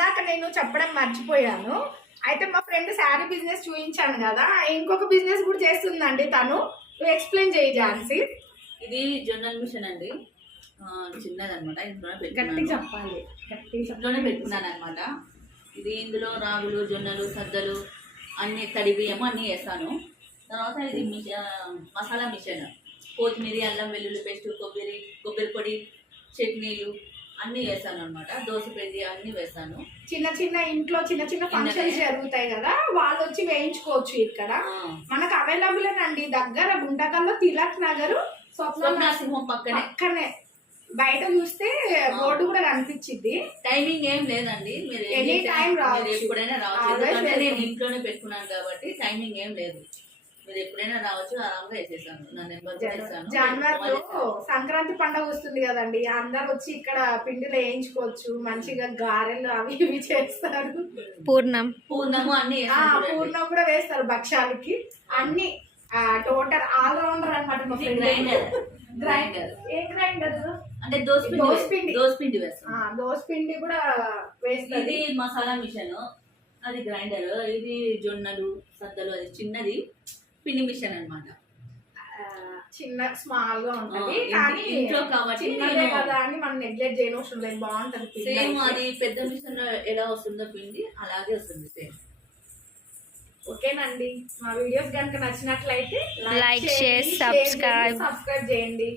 ఇందాక నేను చెప్పడం మర్చిపోయాను. అయితే మా ఫ్రెండ్ శారీ బిజినెస్ చూపించాను కదా, ఇంకొక బిజినెస్ కూడా చేస్తుందండి తను. ఎక్స్ప్లెయిన్ చేయి ఝాన్సీ. ఇది జొన్నల్ మిషన్ అండి, చిన్నదనమాట. గట్టి చెప్పాలి, ఇంట్లోనే పెట్టుకున్నాను అనమాట. ఇది ఇందులో రాగులు, జొన్నలు, సద్దలు అన్ని తడి బియ్యము అన్నీ వేస్తాను. తర్వాత ఇది మసాలా మిషన్, కొత్తిమీర, అల్లం వెల్లుల్లి పేస్ట్, కొబ్బరి పొడి, చట్నీలు అన్నీ వేస్తాను అనమాట. దోశ పిండి అన్నీ వేస్తాను. చిన్న చిన్న ఇంట్లో చిన్న చిన్న ఫంక్షన్స్ జరుగుతాయి కదా, వాళ్ళు వచ్చి వేయించుకోవచ్చు. ఇక్కడ మనకు అవైలబుల్ అండి, దగ్గర గుంటకల్లో తిలక్ నగర్ స్వప్నసింహం పక్కనే. బయట చూస్తే బోర్డు కూడా కనిపించింది. టైమింగ్ ఏం లేదండి, మీరు ఎనీ టైం రావచ్చు, ఎప్పుడైనా రావచ్చు. ఎందుకంటే నేను ఇంట్లోనే పెట్టుకున్నాను కాబట్టి టైమింగ్ ఏం లేదు. మీరు ఎప్పుడైనా రావచ్చు. ఆరాంగా వేసేసాను. నా నెంబర్ కూడా ఇస్తాను. జనవరిలో సంక్రాంతి పండుగ వస్తుంది కదండి, అందరు వచ్చి ఇక్కడ పిండిలో వేయించుకోవచ్చు. మంచిగా గారెలు అవి ఇవి చేస్తారు. పూర్ణము అన్ని పూర్ణం కూడా వేస్తారు భక్షాలకి. అన్ని టోటల్ ఆల్ రౌండర్ అనమాట. గ్రైండర్ ఏ గ్రైండర్ అంటే దోసపిండి వేస్తాం. దోసపిండి కూడా వేస్తారు. ఇది మసాలా మిషన్, అది గ్రైండర్. ఇది జొన్నలు, సద్దలు, అది చిన్నది పిండి మిషన్ అనమాట. చిన్న స్మాల్ గా ఉంటది, కానీ ఇంట్లో కాబట్టి కదా అని మనం నెగ్లెక్ట్ చేయనవసరం లేదు. బాగుంటది. సేమ్ అది పెద్ద మిషన్ లో ఎలా వస్తుందో పిండి అలాగే వస్తుంది సేమ్. ఓకేనండి, మా వీడియోస్ కనుక నచ్చినట్లయితే లైక్, షేర్, సబ్స్క్రైబ్ చేయండి.